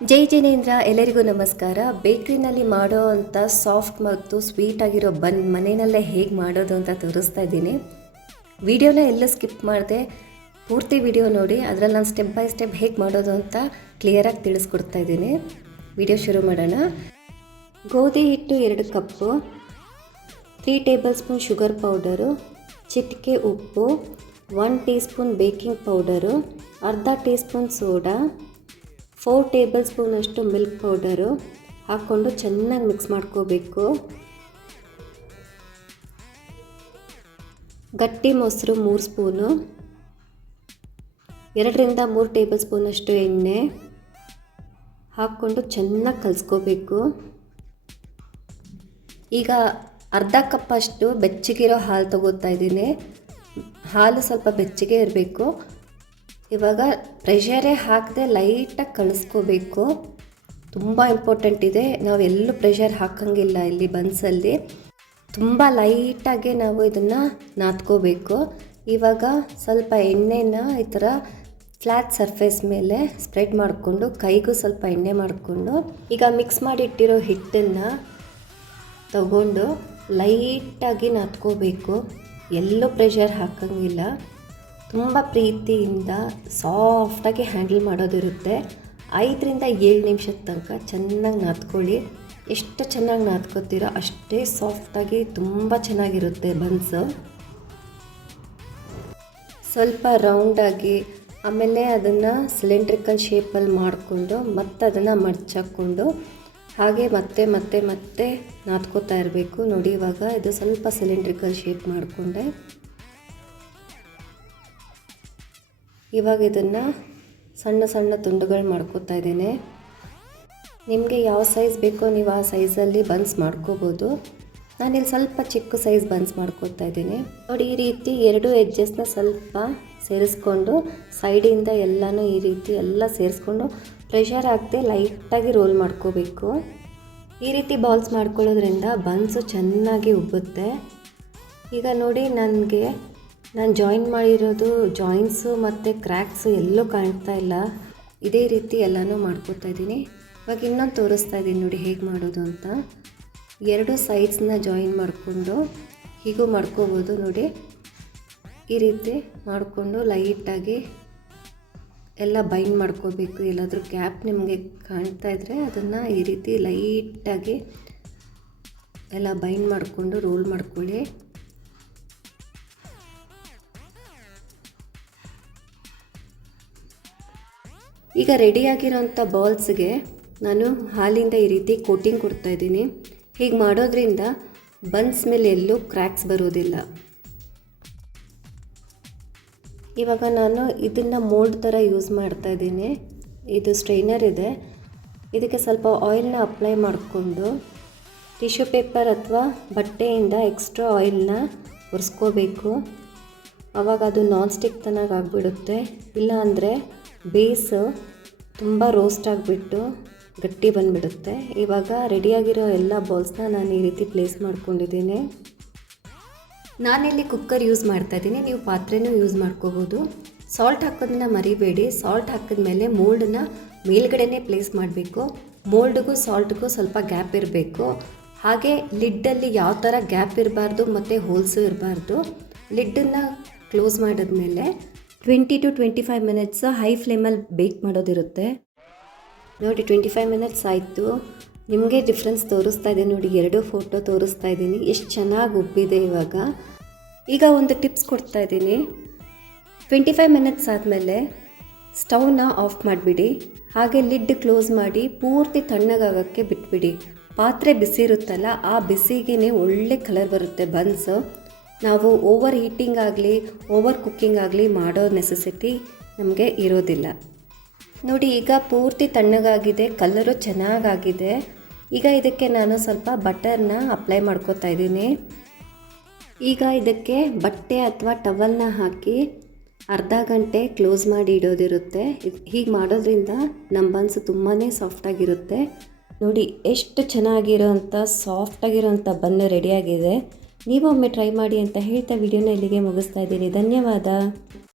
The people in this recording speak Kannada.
ಜೈ ಜಿನೇಂದ್ರ, ಎಲ್ಲರಿಗೂ ನಮಸ್ಕಾರ. ಬೇಕ್ರಿನಲ್ಲಿ ಮಾಡೋ ಅಂಥ ಸಾಫ್ಟ್ ಮತ್ತು ಸ್ವೀಟ್ ಆಗಿರೋ ಬನ್ ಮನೆಯಲ್ಲೇ ಹೇಗೆ ಮಾಡೋದು ಅಂತ ತೋರಿಸ್ತಾ ಇದ್ದೀನಿ. ವಿಡಿಯೋನ ಎಲ್ಲ ಸ್ಕಿಪ್ ಮಾಡಿದೆ, ಪೂರ್ತಿ ವಿಡಿಯೋ ನೋಡಿ. ಅದರಲ್ಲಿ ನಾನು ಸ್ಟೆಪ್ ಬೈ ಸ್ಟೆಪ್ ಹೇಗೆ ಮಾಡೋದು ಅಂತ ಕ್ಲಿಯರಾಗಿ ತಿಳಿಸ್ಕೊಡ್ತಾ ಇದ್ದೀನಿ. ವಿಡಿಯೋ ಶುರು ಮಾಡೋಣ. ಗೋಧಿ ಹಿಟ್ಟು 2 ಕಪ್ಪು, 3 ಟೇಬಲ್ ಸ್ಪೂನ್ ಶುಗರ್ ಪೌಡರು, ಚಿಟಿಕೆ ಉಪ್ಪು, 1 ಟೀ ಸ್ಪೂನ್ ಬೇಕಿಂಗ್ ಪೌಡರು, ಅರ್ಧ ಟೀ ಸ್ಪೂನ್ ಸೋಡಾ, 4 ಟೇಬಲ್ ಸ್ಪೂನಷ್ಟು ಮಿಲ್ಕ್ ಪೌಡರು ಹಾಕ್ಕೊಂಡು ಚೆನ್ನಾಗಿ ಮಿಕ್ಸ್ ಮಾಡ್ಕೋಬೇಕು. ಗಟ್ಟಿ ಮೊಸರು 3 ಸ್ಪೂನು, 2 ರಿಂದ 3 ಟೇಬಲ್ ಸ್ಪೂನಷ್ಟು ಎಣ್ಣೆ ಹಾಕ್ಕೊಂಡು ಚೆನ್ನಾಗಿ ಕಲಿಸ್ಕೋಬೇಕು. ಈಗ ಅರ್ಧ ಕಪ್ಪಷ್ಟು ಬೆಚ್ಚಗಿರೋ ಹಾಲು ತಗೋತಾ ಇದ್ದೀನಿ. ಹಾಲು ಸ್ವಲ್ಪ ಬೆಚ್ಚಗೆ ಇರಬೇಕು. ಇವಾಗ ಪ್ರೆಷರೇ ಹಾಕದೆ ಲೈಟಾಗಿ ಕಳಿಸ್ಕೋಬೇಕು. ತುಂಬ ಇಂಪಾರ್ಟೆಂಟ್ ಇದೆ. ನಾವು ಎಲ್ಲೂ ಪ್ರೆಷರ್ ಹಾಕಂಗಿಲ್ಲ ಇಲ್ಲಿ ಬನ್ಸಲ್ಲಿ. ತುಂಬ ಲೈಟಾಗೆ ನಾವು ಇದನ್ನು ನಾದ್ಕೋಬೇಕು. ಇವಾಗ ಸ್ವಲ್ಪ ಎಣ್ಣೆನ ಈ ಥರ ಫ್ಲ್ಯಾಟ್ ಸರ್ಫೇಸ್ ಮೇಲೆ ಸ್ಪ್ರೆಡ್ ಮಾಡಿಕೊಂಡು ಕೈಗೂ ಸ್ವಲ್ಪ ಎಣ್ಣೆ ಮಾಡಿಕೊಂಡು ಈಗ ಮಿಕ್ಸ್ ಮಾಡಿಟ್ಟಿರೋ ಹಿಟ್ಟನ್ನು ತಗೊಂಡು ಲೈಟಾಗಿ ನಾದ್ಕೋಬೇಕು. ಎಲ್ಲೂ ಪ್ರೆಷರ್ ಹಾಕಂಗಿಲ್ಲ. ತುಂಬ ಪ್ರೀತಿಯಿಂದ ಸಾಫ್ಟಾಗಿ ಹ್ಯಾಂಡಲ್ ಮಾಡೋದಿರುತ್ತೆ. 5 ರಿಂದ 7 ನಿಮಿಷದ ತನಕ ಚೆನ್ನಾಗಿ ನಾದ್ಕೊಳ್ಳಿ. ಎಷ್ಟು ಚೆನ್ನಾಗಿ ನಾದ್ಕೋತೀರೋ ಅಷ್ಟೇ ಸಾಫ್ಟಾಗಿ ತುಂಬ ಚೆನ್ನಾಗಿರುತ್ತೆ ಬನ್ಸು. ಸ್ವಲ್ಪ ರೌಂಡಾಗಿ ಆಮೇಲೆ ಅದನ್ನು ಸಿಲಿಂಡ್ರಿಕಲ್ ಶೇಪಲ್ಲಿ ಮಾಡಿಕೊಂಡು ಮತ್ತೆ ಅದನ್ನು ಮಡ್ಚಾಕ್ಕೊಂಡು ಹಾಗೆ ಮತ್ತೆ ನಾದ್ಕೋತಾ ಇರಬೇಕು. ನೋಡಿ, ಇವಾಗ ಇದು ಸ್ವಲ್ಪ ಸಿಲಿಂಡ್ರಿಕಲ್ ಶೇಪ್ ಮಾಡಿಕೊಂಡೆ. ಇವಾಗ ಇದನ್ನು ಸಣ್ಣ ಸಣ್ಣ ತುಂಡುಗಳು ಮಾಡ್ಕೋತಾ ಇದ್ದೇನೆ. ನಿಮಗೆ ಯಾವ ಸೈಜ್ ಬೇಕೋ ನೀವು ಆ ಸೈಜಲ್ಲಿ ಬನ್ಸ್ ಮಾಡ್ಕೋಬೋದು. ನಾನಿಲ್ಲಿ ಸ್ವಲ್ಪ ಚಿಕ್ಕ ಸೈಜ್ ಬನ್ಸ್ ಮಾಡ್ಕೋತಾ ಇದ್ದೀನಿ. ನೋಡಿ, ಈ ರೀತಿ 2 ಎಡ್ಜಸ್ನ ಸ್ವಲ್ಪ ಸೇರಿಸ್ಕೊಂಡು ಸೈಡಿಂದ ಎಲ್ಲನೂ ಈ ರೀತಿ ಎಲ್ಲ ಸೇರಿಸ್ಕೊಂಡು ಪ್ರೆಷರ್ ಹಾಕದೆ ಲೈಟಾಗಿ ರೋಲ್ ಮಾಡ್ಕೋಬೇಕು. ಈ ರೀತಿ ಬಾಲ್ಸ್ ಮಾಡ್ಕೊಳ್ಳೋದ್ರಿಂದ ಬನ್ಸು ಚೆನ್ನಾಗಿ ಉಬ್ಬುತ್ತೆ. ಈಗ ನೋಡಿ, ನಾನು ಜಾಯಿನ್ ಮಾಡಿರೋದು ಜಾಯಿಂಟ್ಸು ಮತ್ತು ಕ್ರ್ಯಾಕ್ಸು ಎಲ್ಲೂ ಕಾಣ್ತಾ ಇಲ್ಲ. ಇದೇ ರೀತಿ ಎಲ್ಲನೂ ಮಾಡ್ಕೋತಾ ಇದ್ದೀನಿ. ಇವಾಗ ಇನ್ನೊಂದು ತೋರಿಸ್ತಾ ಇದ್ದೀನಿ ನೋಡಿ ಹೇಗೆ ಮಾಡೋದು ಅಂತ. 2 ಸೈಡ್ಸ್ನ ಜಾಯಿನ್ ಮಾಡಿಕೊಂಡು ಹೀಗೂ ಮಾಡ್ಕೋಬೋದು. ನೋಡಿ, ಈ ರೀತಿ ಮಾಡಿಕೊಂಡು ಲೈಟಾಗಿ ಎಲ್ಲ ಬೈಂಡ್ ಮಾಡ್ಕೋಬೇಕು. ಎಲ್ಲಾದರೂ ಗ್ಯಾಪ್ ನಿಮಗೆ ಕಾಣ್ತಾ ಇದ್ದರೆ ಅದನ್ನು ಈ ರೀತಿ ಲೈಟಾಗಿ ಎಲ್ಲ ಬೈಂಡ್ ಮಾಡಿಕೊಂಡು ರೋಲ್ ಮಾಡ್ಕೊಳ್ಳಿ. ಈಗ ರೆಡಿಯಾಗಿರೋಂಥ ಬಾಲ್ಸ್ಗೆ ನಾನು ಹಾಲಿಂದ ಈ ರೀತಿ ಕೋಟಿಂಗ್ ಕೊಡ್ತಾಯಿದ್ದೀನಿ. ಹೀಗೆ ಮಾಡೋದ್ರಿಂದ ಬನ್ಸ್ ಮೇಲೆ ಎಲ್ಲೂ ಕ್ರ್ಯಾಕ್ಸ್ ಬರೋದಿಲ್ಲ. ಇವಾಗ ನಾನು ಇದನ್ನು ಮೋಲ್ಡ್ ಥರ ಯೂಸ್ ಮಾಡ್ತಾಯಿದ್ದೀನಿ. ಇದು ಸ್ಟ್ರೈನರ್ ಇದೆ. ಇದಕ್ಕೆ ಸ್ವಲ್ಪ ಆಯಿಲ್ನ ಅಪ್ಲೈ ಮಾಡಿಕೊಂಡು ಟಿಶ್ಯೂ ಪೇಪರ್ ಅಥವಾ ಬಟ್ಟೆಯಿಂದ ಎಕ್ಸ್ಟ್ರಾ ಆಯಿಲ್ನ ಒರೆಸ್ಕೋಬೇಕು. ಆವಾಗ ಅದು ನಾನ್ ಸ್ಟಿಕ್ ತನಕ ಆಗಿಬಿಡುತ್ತೆ. ಇಲ್ಲ ಅಂದರೆ ಬೇಸು ತುಂಬ ರೋಸ್ಟ್ ಆಗಿಬಿಟ್ಟು ಗಟ್ಟಿ ಬಂದುಬಿಡುತ್ತೆ. ಇವಾಗ ರೆಡಿಯಾಗಿರೋ ಎಲ್ಲ ಬಾಲ್ಸ್ನ ನಾನು ಈ ರೀತಿ ಪ್ಲೇಸ್ ಮಾಡ್ಕೊಂಡಿದ್ದೀನಿ. ನಾನಿಲ್ಲಿ ಕುಕ್ಕರ್ ಯೂಸ್ ಮಾಡ್ತಾಯಿದ್ದೀನಿ. ನೀವು ಪಾತ್ರೆನೂ ಯೂಸ್ ಮಾಡ್ಕೋಬೋದು. ಸಾಲ್ಟ್ ಹಾಕೋದನ್ನ ಮರಿಬೇಡಿ. ಸಾಲ್ಟ್ ಹಾಕಿದ್ಮೇಲೆ ಮೋಲ್ಡನ್ನ ಮೇಲ್ಗಡೆನೇ ಪ್ಲೇಸ್ ಮಾಡಬೇಕು. ಮೋಲ್ಡ್ಗೂ ಸಾಲ್ಟ್ಗೂ ಸ್ವಲ್ಪ ಗ್ಯಾಪ್ ಇರಬೇಕು. ಹಾಗೆ ಲಿಡ್ಡಲ್ಲಿ ಯಾವ ಥರ ಗ್ಯಾಪ್ ಇರಬಾರ್ದು ಮತ್ತು ಹೋಲ್ಸು ಇರಬಾರ್ದು. ಲಿಡ್ಡನ್ನು ಕ್ಲೋಸ್ ಮಾಡಿದ್ಮೇಲೆ 20 to 25 ಮಿನಿಟ್ಸ್ ಹೈ ಫ್ಲೇಮಲ್ಲಿ ಬೇಕ್ ಮಾಡೋದಿರುತ್ತೆ. ನೋಡಿ, 25 ಮಿನಿಟ್ಸ್ ಆಯಿತು. ನಿಮಗೆ ಡಿಫ್ರೆನ್ಸ್ ತೋರಿಸ್ತಾ ಇದೆ ನೋಡಿ. 2 ಫೋಟೋ ತೋರಿಸ್ತಾ ಇದ್ದೀನಿ ಎಷ್ಟು ಚೆನ್ನಾಗಿ ಉಬ್ಬಿದೆ. ಈಗ ಒಂದು ಟಿಪ್ಸ್ ಕೊಡ್ತಾ ಇದ್ದೀನಿ. 25 ಮಿನಿಟ್ಸ್ ಆದಮೇಲೆ ಸ್ಟವ್ನ ಆಫ್ ಮಾಡಿಬಿಡಿ. ಹಾಗೆ ಲಿಡ್ ಕ್ಲೋಸ್ ಮಾಡಿ ಪೂರ್ತಿ ತಣ್ಣಗಾಗೋಕ್ಕೆ ಬಿಟ್ಬಿಡಿ. ಪಾತ್ರೆ ಬಿಸಿ ಇರುತ್ತಲ್ಲ, ಆ ಬಿಸಿಗೆ ಒಳ್ಳೆ ಕಲರ್ ಬರುತ್ತೆ ಬನ್ಸ್. ನಾವು ಓವರ್ ಹೀಟಿಂಗ್ ಆಗಲಿ ಓವರ್ ಕುಕ್ಕಿಂಗ್ ಆಗಲಿ ಮಾಡೋ ನೆಸೆಸಿಟಿ ನಮಗೆ ಇರೋದಿಲ್ಲ. ನೋಡಿ, ಈಗ ಪೂರ್ತಿ ತಣ್ಣಗಾಗಿದೆ, ಕಲರು ಚೆನ್ನಾಗಾಗಿದೆ. ಈಗ ಇದಕ್ಕೆ ನಾನು ಸ್ವಲ್ಪ ಬಟರ್ನ ಅಪ್ಲೈ ಮಾಡ್ಕೋತಾ ಇದ್ದೀನಿ. ಈಗ ಇದಕ್ಕೆ ಬಟ್ಟೆ ಅಥವಾ ಟವಲ್ನ ಹಾಕಿ ಅರ್ಧ ಗಂಟೆ ಕ್ಲೋಸ್ ಮಾಡಿ ಇಡೋದಿರುತ್ತೆ. ಹೀಗೆ ಮಾಡೋದ್ರಿಂದ ನಮ್ಮ ಬನ್ಸ್ ತುಂಬಾ ಸಾಫ್ಟಾಗಿರುತ್ತೆ. ನೋಡಿ, ಎಷ್ಟು ಚೆನ್ನಾಗಿರೋಂಥ ಸಾಫ್ಟಾಗಿರೋಂಥ ಬನ್ನು ರೆಡಿಯಾಗಿದೆ. ನೀವೊಮ್ಮೆ ಟ್ರೈ ಮಾಡಿ ಅಂತ ಹೇಳ್ತಾ ವಿಡಿಯೋನ ಇಲ್ಲಿಗೆ ಮುಗಿಸ್ತಾ ಇದ್ದೀನಿ. ಧನ್ಯವಾದ.